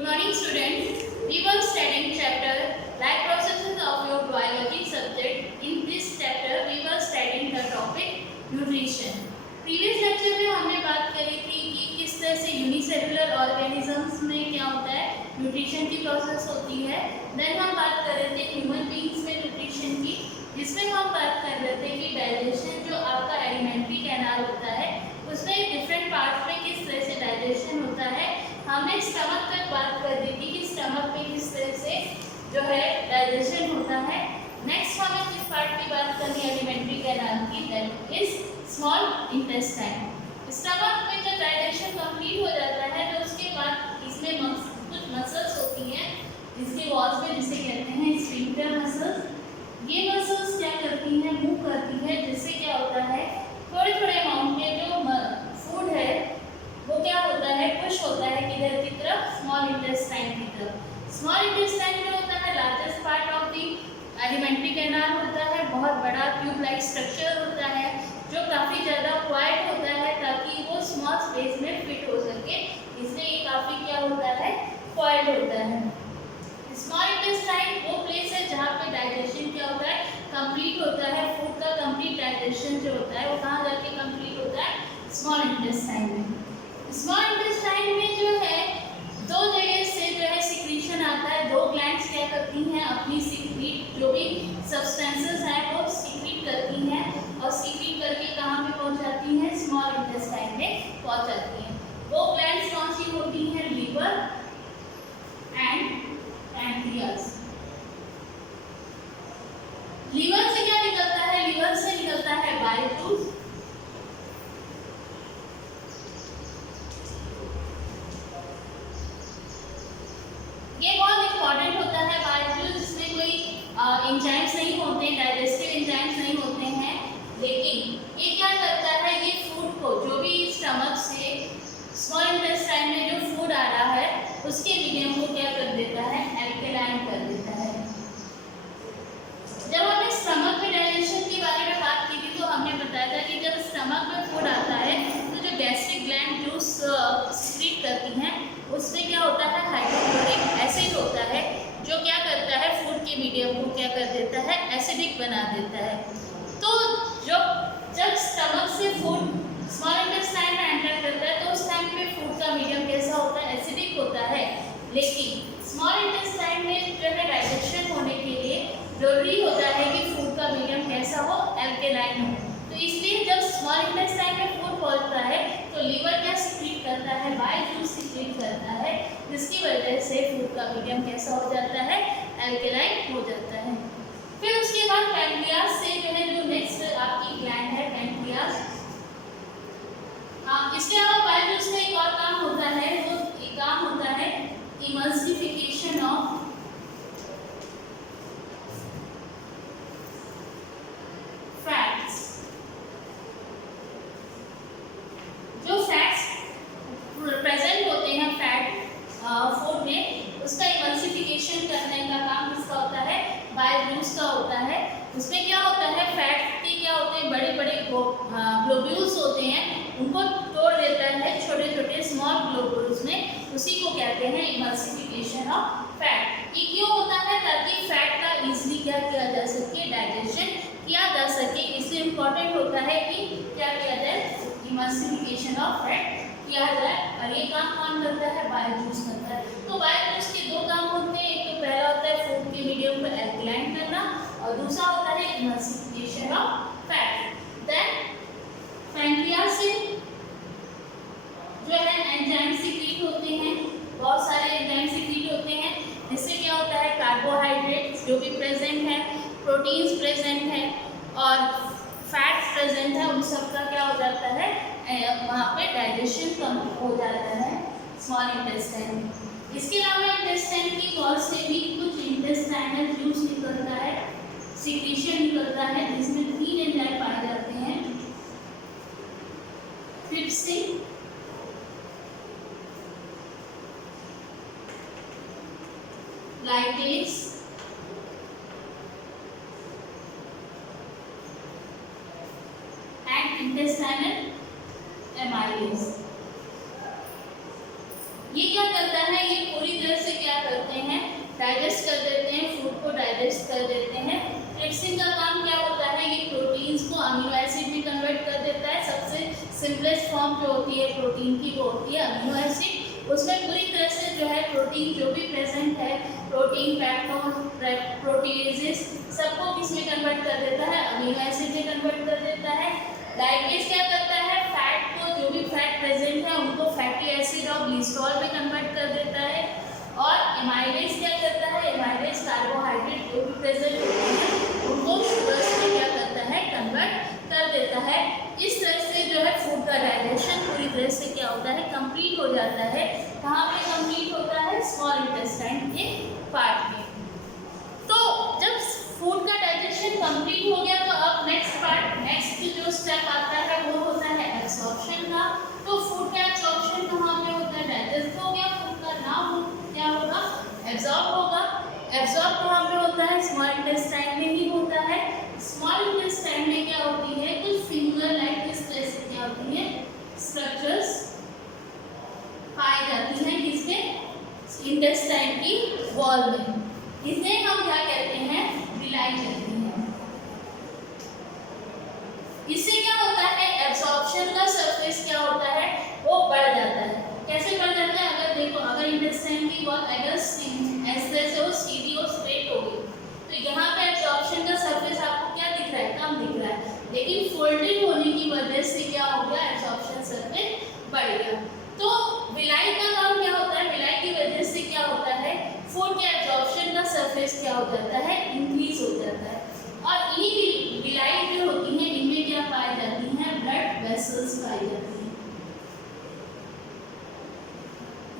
Good morning students. We were studying chapter life processes of your biology subject. In this chapter we were studying the topic nutrition. Previous lecture में हमने बात करी थी कि किस तरह से यूनिसेलुलर ऑर्गेनिजम्स में क्या होता है, न्यूट्रिशन की प्रोसेस होती है. देन हम बात कर रहे थे ह्यूमन बीइंग्स में न्यूट्रिशन की, जिसमें हम बात कर रहे थे कि डाइजेशन जो आपका एलिमेंट्री कैनाल होता है उसमें डिफरेंट पार्ट्स में किस तरह से डाइजेशन होता है. हमने स्टमक तक बात कर दी थी कि स्टमक में किस तरह से जो है डाइजेशन होता है. नेक्स्ट हमें किस पार्ट की बात करनी है एलिमेंट्री कैनाल की, that is small intestine. Stomach में जब डाइजेशन कंप्लीट हो जाता है तो उसके बाद इसमें कुछ मसल्स होती हैं जिसके वॉल्स में, जिसे कहते हैं स्फिंक्टर मसल्स. ये मसल्स क्या करती हैं, मूव करती है, जिससे क्या होता है थोड़े थोड़े अमाउंट में जो फूड है वो क्या होता है, पुश होता है किधर की तरफ, स्मॉल इंटेस्टाइन की तरफ. स्मॉल इंटेस्टाइन जो होता है largest part of the alimentary canal होता है, बहुत बड़ा ट्यूब लाइक स्ट्रक्चर होता है जो काफ़ी ज़्यादा क्वाइट होता है ताकि वो स्मॉल स्पेस में फिट हो सके, इसलिए ये काफ़ी क्या होता है, क्वाइट होता है. स्मॉल इंटेस्टाइन वो प्लेस है जहाँ पे डाइजेशन क्या होता है, कंप्लीट होता है. फूड का कंप्लीट डाइजेशन जो होता है वो कहाँ जाके कंप्लीट होता है, स्मॉल इंटेस्टाइन में. स्मॉल इंटेस्टाइन में जो है दो जगह से जो है सिक्रीशन आता है. दो ग्लैंड्स क्या करती हैं, अपनी सीक्रेट जो भी सब्सटेंसेस हैं वो सीक्रेट करती हैं और सीक्रेट करके कहाँ पे पहुँच जाती हैं, स्मॉल इंटेस्टाइन में पहुँच जाती हैं. वो ग्लैंड्स कौन सी होती हैं, लीवर एंड पैंक्रियास. लीवर से क्या निकलता है, लीवर से निकलता है बाइल जूस. ये बहुत इंपॉर्टेंट होता है बाइल जूस, जिसमें कोई एंजाइम्स नहीं होते, डाइजेस्टिव एंजाइम्स नहीं होते हैं, लेकिन ये क्या करता है, ये फूड को जो भी स्टमक से स्मॉल इंटेस्टाइन में जो फूड आ रहा है उसके मीडियम को क्या कर देता है, एल्कलाइन कर देता है. जब हमने स्टमक में डाइजेशन के बारे में बात की थी तो हमने बताया था कि जब स्टमक में फूड आता है तो जो गैस्ट्रिक ग्लैंड जूस सीक्रेट करती हैं उसमें क्या होता है, हाइड्रोक्लोरिक एसिड होता है जो क्या करता है, फूड के मीडियम को क्या कर देता है, एसिडिक बना देता है. तो जब स्टमक से फूड स्मॉल इंटेस्टाइन में एंटर करता है तो उस टाइम पे फूड का मीडियम कैसा होता है, एसिडिक होता है. लेकिन स्मॉल इंटेस्टाइन में जो है डाइजेशन होने के लिए जरूरी होता है कि फूड का मीडियम कैसा हो, एल्कलाइन हो. तो इसलिए जब स्मॉल इंटेस्टाइन में फूड पहुंचता है तो लीवर क्या सीक्रेट करता है, बाइल जूस सीक्रेट करता है, जिसकी वजह से फूड का मीडियम कैसा हो जाता है, एल्कलाइन हो जाता है. फिर उसके बाद पैंक्रियास से जो है जो नेक्स्ट आपकी ग्लैंड है पैंक्रियास. इसके अलावा बाइल जूस का एक और काम होता है, वो एक काम होता है इमल्सिफिकेशन ऑफ फैट्स. जो फैट्स प्रेजेंट होते हैं फैट फूड में, उसका इमल्सिफिकेशन करने का काम किसका होता है, बाइल जूस का होता है. उसमें क्या होता है, फैट के क्या होते हैं, बड़े बड़े ग्लोब्यूल्स होते हैं, उनको तोड़ देता है छोटे छोटे स्मॉल ग्लोब्यूल्स में, उसी को कहते हैं इमल्सिफिकेशन ऑफ फैट. ये क्यों होता है, ताकि फैट का इजीली क्या किया जा सके, डाइजेशन किया जा सके. इसलिए इम्पॉर्टेंट होता है कि क्या किया जाए, इमल्सिफिकेशन ऑफ फैट किया जाए. और ये काम कौन करता है, बाइल जूस करता है. तो बाइल जूस के दो काम होते हैं, एक तो पहला होता है फूड के मीडियम को एल्कलाइन करना और दूसरा होता है emulsification of fat. Then pancreas से जो है एंजाइम सीक्रेट होते हैं, बहुत सारे एंजाइम सीक्रेट होते हैं, जिससे क्या होता है, कार्बोहाइड्रेट्स जो भी प्रेजेंट है, प्रोटीन्स प्रेजेंट है और फैट्स प्रेजेंट है, उन सब का क्या हो जाता है, वहाँ पे डाइजेशन कम हो जाता है स्मॉल इंटेस्टाइन में. इसके अलावा इंटेस्टाइन की वॉल से भी कुछ इंटेस्टाइनल जूस निकलता है, सीक्रेशन निकलता है, जिसमें 3 एंजाइम पाए जाते हैं, trypsin, lipase and intestinal amylase. ये क्या करता है, ये पूरी तरह करते हैं, डाइजेस्ट कर देते हैं, फूड को डाइजेस्ट कर देते हैं। ट्रिप्सिन का काम क्या होता है, ये प्रोटीन्स को अमीनो एसिड में कन्वर्ट कर देता है। सबसे सिंपलेस्ट फॉर्म जो होती है प्रोटीन की वो होती है अमीनो एसिड। उसमें पूरी तरह से जो है प्रोटीन जो भी प्रेजेंट है, प्रोटीन, पैक्टोन, प्रोटीजेस, सबको किसमें कन्वर्ट कर देता है, अमीनो एसिड में कन्वर्ट कर देता है। लाइपेज क्या करता है, फैट को, जो भी फैट प्रेजेंट है उनको फैटी एसिड और ग्लिसरॉल में कन्वर्ट कर देता है। और एमाइलेज क्या करता है, एमाइलेज कार्बोहाइड्रेट जो भी प्रेजेंट होते हैं उनको शुगर्स में क्या करता है, कन्वर्ट कर देता है। इस तरह से जो है फूड का डाइजेशन पूरी तरह से क्या होता है, कंप्लीट हो जाता है। कहाँ पे कंप्लीट होता है, स्मॉल इंटेस्टाइन के पार्ट में। तो जब फूड का डाइजेशन कंप्लीट हो गया तो अब नेक्स्ट जो स्टेप आता है वो होता है एब्जॉर्प्शन का। तो फूड का एब्जॉर्प्शन कहाँ पे होता है, डाइजेस्ट हो गया, फूड का नाम क्या होगा, एब्जॉर्ब होगा। एब्जॉर्ब कहाँ पे होता है, स्मॉल इंटेस्टाइन में ही होता है। स्मॉल इंटेस्टाइन में क्या होती है, कुछ फिंगर लाइक इस तरह से क्या होती है, स्ट्रक्चर्स पाई जाती हैं किसमें, इंटेस्टाइन की वॉल में। इसे हम क्या कहते हैं, विलाई कहते हैं। इससे क्या होता है, एब्जॉर्प्शन का सरफेस क्या होता है, वो बढ़ जाता है। कैसे बढ़ जाता है, अगर देखो, अगर इंटेस्टाइन की वॉल अगर ऐसे से वो सीधी और स्ट्रेट हो गई तो यहाँ पे एब्जॉर्प्शन का सरफेस आपको क्या दिख रहा है, कम दिख रहा है। लेकिन फोल्डेड होने की वजह से क्या हो गया, एब्जॉर्प्शन सरफेस बढ़ गया। तो विलाई का काम क्या होता है, विलाई की वजह से क्या होता है, फूड के एब्जॉर्प्शन का सरफेस क्या हो जाता है, इंक्रीज हो जाता है। और इन्हीं विलाई जो होती हैं इनमें क्या पाई जाती हैं, ब्लड वेसल्स पाई जाती हैं।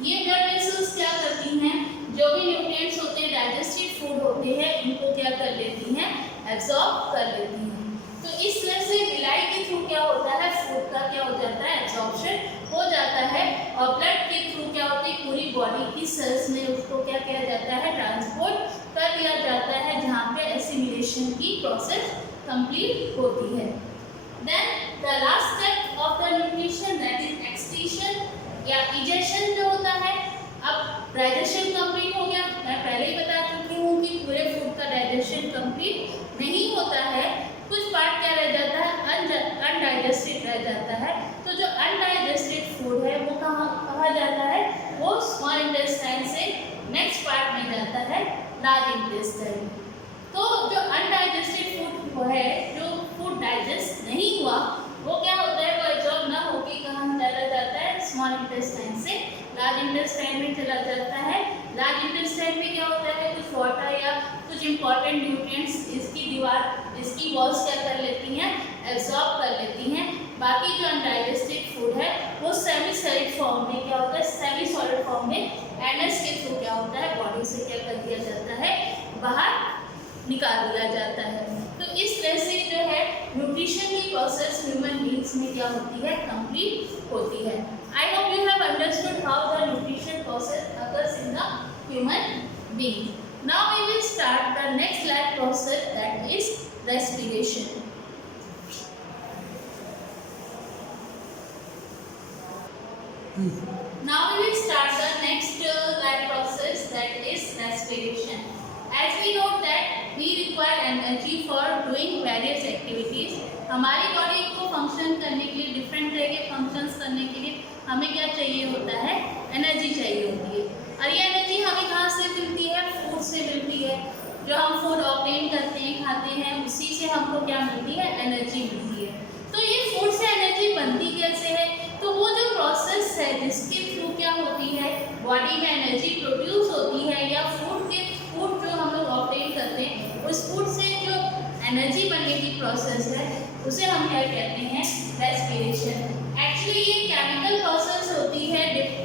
ये ब्लड वेसल्स क्या करती हैं, जो भी न्यूट्रिएंट्स होते हैं, डाइजेस्टेड फूड होते हैं, इनको क्या कर लेती हैं, एब्जॉर्ब कर लेती हैं। तो इस तरह से विलाई के थ्रू क्या होता है, फूड का क्या हो जाता है, एब्जॉर्प्शन हो जाता है। और ब्लड के थ्रू क्या होता है, पूरी बॉडी की सेल्स में उसको क्या किया जाता है, ट्रांसपोर्ट कर दिया जाता है, जहाँ पे एसिमिलेशन की प्रोसेस कंप्लीट होती है। Then the last step of the nutrition that is excretion या इजेशन जो होता है। अब डाइजेशन कंप्लीट हो गया, मैं पहले ही बता चुकी हूँ कि पूरे फूड का डाइजेशन कंप्लीट नहीं होता है, कुछ पार्ट क्या रह जाता है, अनडाइजेस्टेड रह जाता है। तो जो अनडाइजेस्टेड फूड है वो कहा जाता है, वो स्मॉल इंटेस्टाइन से नेक्स्ट पार्ट में जाता है, लार्ज इंटेस्टाइन। तो जो अनडाइजेस्टेड फूड है, जो फूड डाइजेस्ट नहीं हुआ, वो क्या होता है, वो एब्जॉर्ब ना होके कहाँ चला जाता है, स्मॉल इंटेस्टाइन से लार्ज इंटेस्टाइन में चला जाता है। लार्ज इंटेस्टाइन में क्या होता है, कुछ वाटर या कुछ इंपॉर्टेंट न्यूट्रिएंट्स इसकी वॉल्स क्या कर लेती हैं, एब्जॉर्ब कर लेती हैं। बाकी जो अनडाइजेस्टेड फूड है वो सेमी सॉलिड फॉर्म में क्या होता है, सेमी सॉलिड फॉर्म में एनएस के थ्रू क्या होता है, बॉडी से क्या कर दिया जाता है, बाहर निकाल दिया जाता है। तो इस तरह से जो है न्यूट्रिशन की प्रोसेस ह्यूमन बीइंग्स में क्या होती है, कंप्लीट होती है। I hope you have understood how the nutrition process occurs in the human being. Now we will start the next life process, that is respiration. Now we will start the next life process, that is respiration. As we know that we require energy for doing various activities. हमारी body को function करने के लिए, different तरह के functions करने के लिए हमें क्या चाहिए होता है, एनर्जी चाहिए होती है। और ये एनर्जी हमें कहाँ से मिलती है, फूड से मिलती है। जो हम फूड ऑब्टेन करते हैं, खाते हैं, उसी से हमको क्या मिलती है, एनर्जी मिलती है। तो ये फूड से एनर्जी बनती कैसे है, तो वो जो प्रोसेस है जिसके थ्रू क्या होती है, बॉडी में एनर्जी प्रोड्यूस होती है, या फूड जो हम लोग ऑब्टेन करते हैं उस फूड से जो एनर्जी बनने की प्रोसेस है उसे हम क्या कहते हैं, रेस्पिरेशन। एक्चुअली ये केमिकल प्रोसेस होती है,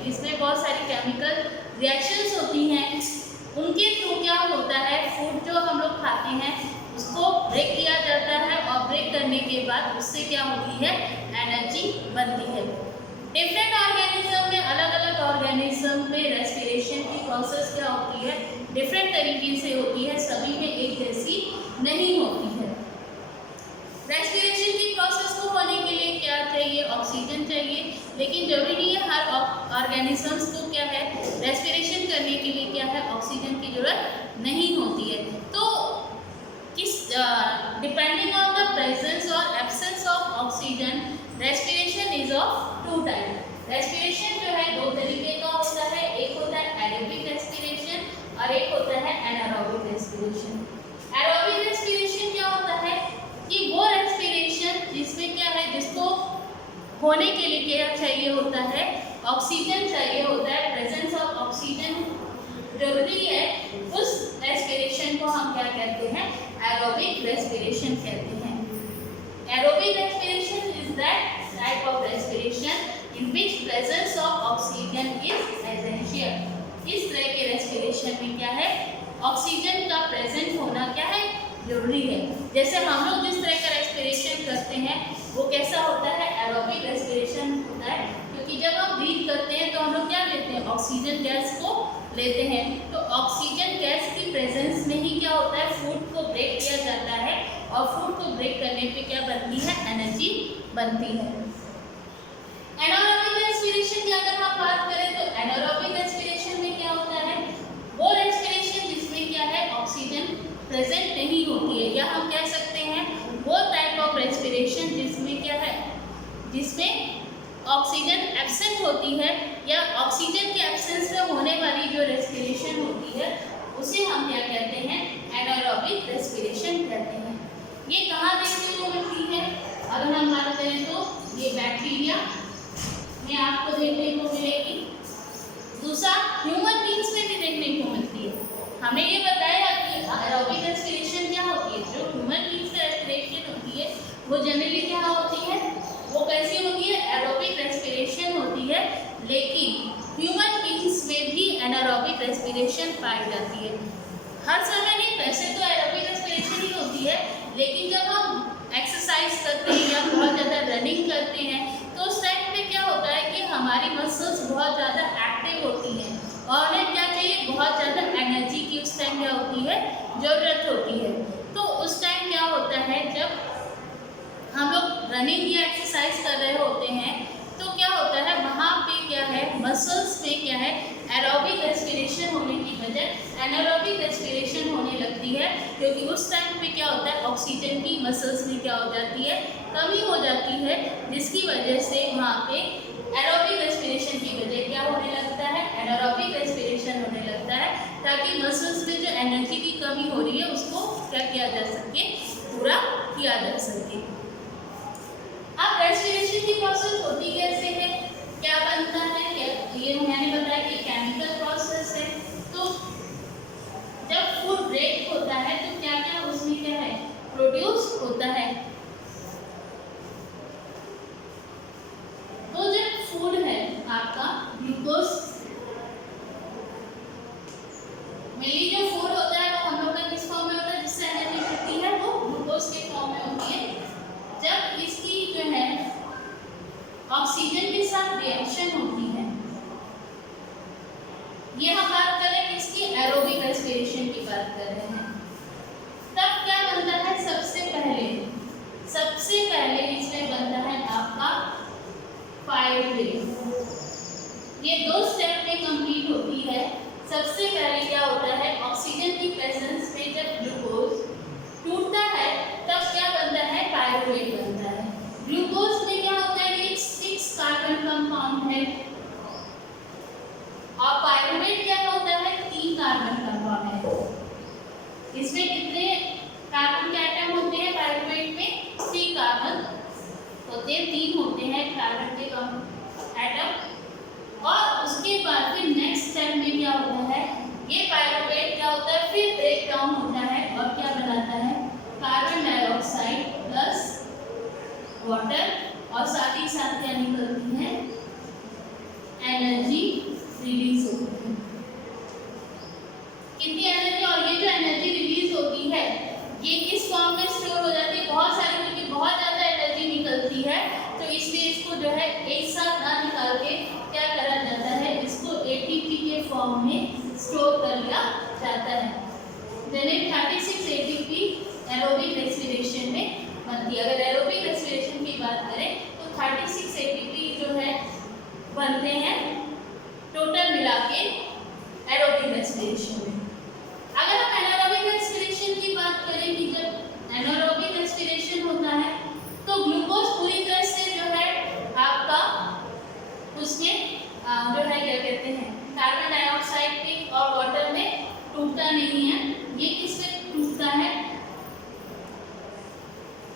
इसमें बहुत सारी केमिकल रिएक्शंस होती हैं, उनके थ्रू क्या होता है, फूड जो हम लोग खाते हैं उसको ब्रेक किया जाता है, और ब्रेक करने के बाद उससे क्या होती है, एनर्जी बनती है। डिफरेंट ऑर्गेनिज्म में, अलग अलग ऑर्गेनिज्म में रेस्पिरेशन की प्रोसेस क्या होती है, डिफरेंट तरीके से होती है, सभी में एक जैसी नहीं होती है। रेस्पिरेशन की प्रोसेस को होने के लिए क्या चाहिए, ऑक्सीजन चाहिए, लेकिन जरूरी नहीं है हर ऑर्गेनिजम्स को क्या है, रेस्पिरेशन करने के लिए क्या है, ज़रूरत नहीं होती है। तो किस डिपेंडिंग ऑन द प्रेजेंस और absence of oxygen respiration is of two type. Respiration जो है दो तरीके का होता है, एक होता है एरोबिक रेस्पिरेशन और एक होता है एनारोबिक रेस्पिरेशन। एरोबिक रेस्पिरेशन क्या होता है कि वो रेस्पिरेशन जिसमें क्या है, जिसको होने के लिए क्या चाहिए होता है, ऑक्सीजन चाहिए होता है, प्रेजेंस ऑफ ऑक्सीजन जरूरी है, उस रेस्पिरेशन को हम क्या कहते हैं, एरोबिक रेस्पिरेशन कहते हैं। Aerobic respiration is that type of respiration in which presence of oxygen is essential. इस तरह के रेस्पिरेशन में क्या है, ऑक्सीजन का प्रेजेंट होना क्या है, जरूरी है। जैसे हम लोग जिस तरह का रेस्पिरेशन करते हैं वो कैसा होता है, एरोबिक रेस्पिरेशन होता है, क्योंकि जब हम ब्रीथ करते हैं तो हम लोग क्या लेते हैं, ऑक्सीजन गैस को लेते हैं। तो ऑक्सीजन गैस की प्रेजेंस में ही क्या होता है, फूड को ब्रेक किया जाता है और फूड को ब्रेक करने पे क्या बनती है, एनर्जी बनती है। एनारोबिक रेस्पिरेशन की अगर हम बात करें तो एनारोबिक रेस्पिरेशन में क्या होता है, वो रेस्पिरेशन जिसमें क्या है, ऑक्सीजन प्रेजेंट नहीं होती है, या हम कह सकते हैं वो टाइप ऑफ रेस्पिरेशन जिसमें क्या है, जिसमें ऑक्सीजन एब्सेंट होती है, या ऑक्सीजन के एब्सेंस में होने वाली जो रेस्पिरेशन होती है उसे हम क्या कहते हैं, एनारोबिक रेस्पिरेशन कहते हैं। ये कहाँ देखने को मिलती है, अगर हम बात करें तो ये बैक्टीरिया में आपको देखने को मिलेगी। दूसरा ह्यूमन बींग्स में भी देखने को मिलती है। हमने ये बताया कि एरोबिक रेस्पिरेशन क्या होती है, जो ह्यूमन बींग्स की रेस्पिरेशन होती है वो जनरली क्या होती है, वो कैसी होती है, एरोबिक रेस्पिरेशन होती है। लेकिन ह्यूमन बींग्स में भी एनारोबिक रेस्पिरेशन पाई जाती है। हर समय नहीं, वैसे तो एरोबिक रेस्पिरेशन ही होती है, लेकिन जब हम एक्सरसाइज करते हैं या बहुत ज़्यादा रनिंग करते हैं तो उस टाइम पे क्या होता है कि हमारी मसल्स बहुत ज़्यादा एक्टिव होती हैं और उन्हें क्या चाहिए, बहुत ज़्यादा एनर्जी की उस टाइम क्या होती है, ज़रूरत होती है। तो उस टाइम क्या होता है, जब हम लोग रनिंग या एक्सरसाइज कर रहे होते हैं तो क्या होता है, वहाँ पे क्या है, मसल्स में क्या है, एरोबिक रेस्पिरेशन होने की बजाय एनारोबिक रेस्पिरेशन होने लगती है, क्योंकि उस टाइम पे क्या होता है, ऑक्सीजन की मसल्स में क्या हो जाती है, कमी हो जाती है, जिसकी वजह से वहाँ पे एरोबिक रेस्पिरेशन की वजह क्या होने लगता है, एनारोबिक रेस्पिरेशन होने लगता है, ताकि मसल्स में जो एनर्जी की कमी हो रही है उसको क्या किया जा सके, पूरा किया जा सके। अब रेस्पिरेशन की प्रोसेस होती कैसे है, क्या बनता है, ये मैंने बताया कि केमिकल प्रोसेस है। तो जब फूड ब्रेक होता है तो क्या क्या उसमें क्या है, प्रोड्यूस होता है। तो जब फूड है आपका ग्लूकोज, मेनली जो फूड होता है वो हम लोग का किस फॉर्म में होता है, जिससे एनर्जी मिलती है, वो ग्लूकोज के फॉर्म में होती है। जब इसकी जो है ऑक्सीजन के साथ रिएक्शन होती है, ये हम बात करें इसकी एरोबिक रेस्पिरेशन की बात कर रहे हैं, तब क्या बनता है, सबसे पहले इसमें बनता है आपका पायरुवेट। ये दो स्टेप में कंप्लीट होती है। सबसे पहले क्या होता है, ऑक्सीजन की प्रेजेंस में जब ग्लूकोज टूटता है तब क्या बनता है, पायरुवेट बनता है। ग्लूकोज में क्या होता है, ये 6 कार्बन कंपाउंड है, और पायरुवेट क्या होता है, 3 कार्बन कंपाउंड है। इसमें कितने कार्बन के एटम होते हैं, पायरुवेट में 3 कार्बन होते हैं, 3 होते हैं कार्बन के एटम। और उसके बाद फिर नेक्स्ट स्टेप में क्या होता है, ये पायरुवेट क्या होता है, फिर ब्रेक डाउन होता है और क्या बनाता है, कार्बन डाइऑक्साइड प्लस वाटर, और साथ ही साथ क्या निकलती है, एनर्जी रिलीज होती है। कितनी एनर्जी, और ये जो एनर्जी रिलीज होती है ये किस फॉर्म में स्टोर हो जाती है, बहुत सारी, क्योंकि बहुत ज़्यादा एनर्जी निकलती है तो इसलिए इसको जो है एक साथ ना निकाल के क्या करा जाता है, इसको एटीपी के फॉर्म में स्टोर कर लिया जाता है। यानी 36 एटीपी एरोबिक रेस्पिरेशन में बनती है। अगर एरोबिक रेस्पिरेशन की बात करें तो 36 एटीपी जो है बनते हैं टोटल मिला के एरोबिक रेस्पिरेशन में। कार्बन डाइऑक्साइड पे और वाटर में टूटता नहीं है। ये किससे टूटता है?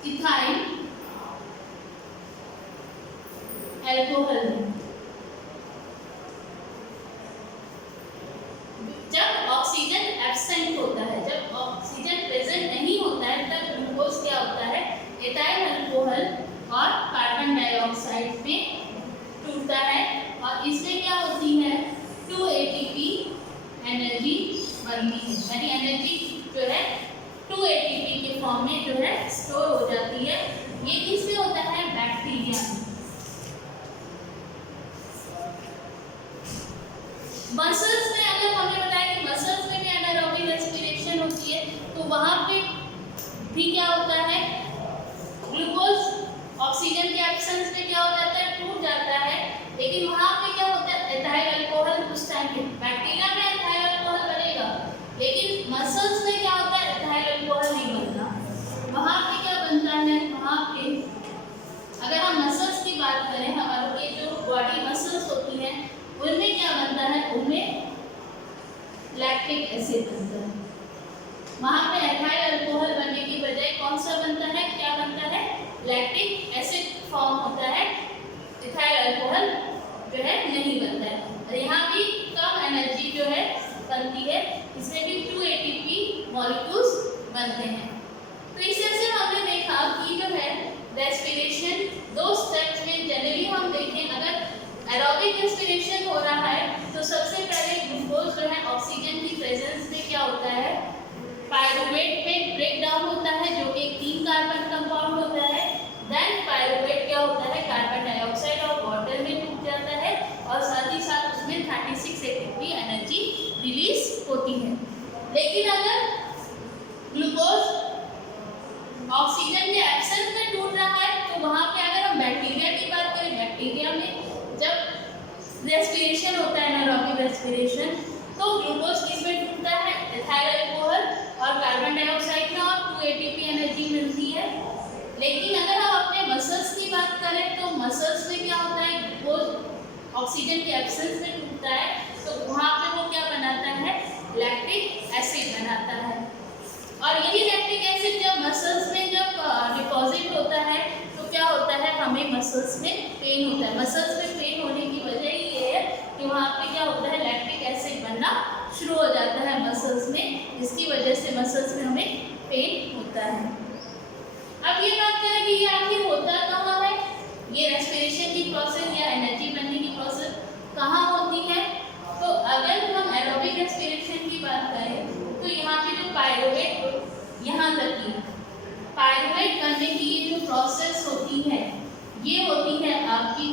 इथाइल अल्कोहल में। जब ऑक्सीजन एब्सेंट होता है, जब ऑक्सीजन प्रेजेंट नहीं होता है, तब ग्लूकोज क्या होता है? एथाइल अल्कोहल और कार्बन डाइऑक्साइड में टूटता है और इसमें क्या होती है? 2 ATP एनर्जी बनती है, यानी एनर्जी जो है 2 ATP के फॉर्म में जो है स्टोर हो जाती है। ये किसमें होता है? बैक्टीरिया में। मसल्स में अगर हमने बताया कि मसल्स में भी एनारोबिक रेस्पिरेशन होती है, तो वहां पे भी क्या होता है? ग्लूकोज ऑक्सीजन के एब्सेंस में क्या हो जाता है? टूट जाता है। लेकिन वहां पे क्या होता है? एथाइल अल्कोहल उस टाइम पे बैक्टीरिया में एथाइल अल्कोहल बनेगा, लेकिन मसल्स में क्या होता है? एथाइल अल्कोहल नहीं बनता। वहां पे क्या बनता है? वहां पे अगर हम मसल्स की बात करें, हमारे के जो बॉडी मसल्स होती हैं उनमें क्या बनता है? उनमें लैक्टिक एसिड बनता है। वहां पे एथाइल अल्कोहल बनने की बजाय कौन सा बनता है? क्या बनता है? लैक्टिक एसिड फॉर्म होता है, इथाइल अल्कोहल जो है नहीं बनता है। और यहाँ भी कम एनर्जी जो है बनती है, इसमें भी 2 ATP मॉलिक्यूल्स बनते हैं। तो इस तरह से हमने देखा कि जो है रेस्पिरेशन 2 स्टेप्स में जनरली हम देखें, अगर एरोबिक रेस्पिरेशन हो रहा है तो सबसे पहले ग्लूकोज जो है ऑक्सीजन की प्रेजेंस में क्या होता है? पायरुवेट में ब्रेक डाउन होता है, जो कि 3 कार्बन कंपाउंड होता है। देन पायरुवेट क्या होता है? कार्बन डाइऑक्साइड और वाटर में टूट जाता है और साथ ही साथ उसमें 36 ATP एनर्जी रिलीज होती है। लेकिन अगर ग्लूकोज ऑक्सीजन के एब्सेंस में टूट रहा है, तो वहां पे अगर हम बैक्टीरिया की बात करें, बैक्टीरिया में जब रेस्पिरेशन होता है एनारोबिक रेस्पिरेशन, तो ग्लूकोज किसमें टूटता है? एथाइल अल्कोहल और कार्बन डाइऑक्साइड में, और 2 ATP एनर्जी मिलती है। लेकिन अगर हम अपने मसल्स की बात करें तो मसल्स में क्या होता है? ग्लूकोज ऑक्सीजन के एब्सेंस में टूटता है, तो वहाँ पे वो क्या बनाता है? लैक्टिक एसिड बनाता है। और यही लैक्टिक एसिड जब मसल्स में जब डिपॉजिट होता है तो क्या होता है? हमें मसल्स में पेन होता है। मसल्स में पेन होने की वजह ये है कि वहाँ पे क्या होता है? लैक्टिक एसिड बनना शुरू हो जाता है मसल्स में, जिसकी वजह से मसल्स में हमें पेन होता है। अब ये बात करें कि ये आखिर होता कहाँ है? ये रेस्पिरेशन की प्रोसेस या एनर्जी बनने की प्रोसेस कहाँ होती है? तो अगर हम एरोबिक रेस्पिरेशन की बात करें तो यहाँ पे जो पायरुवेट यहाँ तक की पायरुवेट बनने की ये जो प्रोसेस होती है, ये होती है आपकी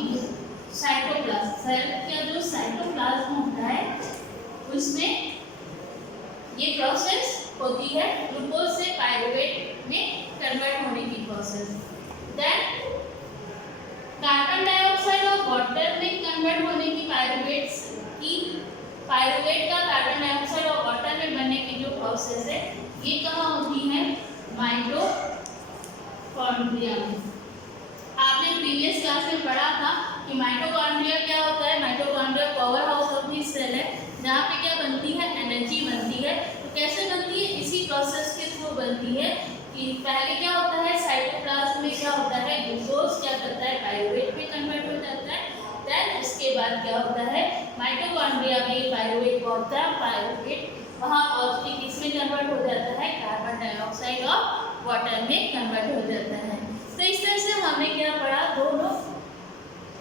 साइटोप्लाज्म। सेल का जो साइटोप्लाज्म होता है उसमें ये प्रोसेस होती है ग्लूकोज से पायरुवेट में कन्वर्ट होने की प्रोसेस। देन कार्बन डाइऑक्साइड और वाटर में कन्वर्ट होने की पायरुवेट का कार्बन डाइऑक्साइड और वाटर में बनने की जो प्रोसेस है, ये कहाँ होती है? माइटोकॉन्ड्रिया में। आपने प्रीवियस क्लास में पढ़ा था कि माइटोकॉन्ड्रिया क्या होता है? Mitochondria power house of the cell है, जहाँ पे क्या बनती है? एनर्जी बनती है। तो कैसे बनती है? इसी प्रोसेस के थ्रू बनती है कि पहले क्या होता है? साइटोप्लाज्म में क्या होता है? ग्लूकोज क्या करता है? पायरुवेट में कन्वर्ट हो जाता है। देन उसके बाद क्या होता है? माइटोकॉन्ड्रिया में पायरुवेट होता है, पायरुवेट वहाँ पॉजिटिव इसमें कन्वर्ट हो जाता है, कार्बन डाइऑक्साइड और वाटर में कन्वर्ट हो जाता है। तो इस तरह से हमने क्या पढ़ा? दोनों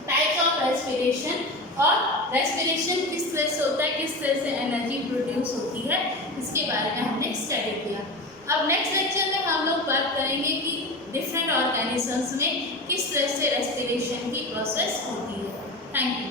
टाइप्स ऑफ रेस्पिरेशन, और रेस्पिरेशन किस तरह से होता है, किस तरह से एनर्जी प्रोड्यूस होती है, इसके बारे में हमने स्टडी किया। अब नेक्स्ट लेक्चर में हम लोग बात करेंगे कि डिफरेंट ऑर्गेनिजम्स में किस तरह से रेस्पिरेशन की प्रोसेस होती है। Thank you.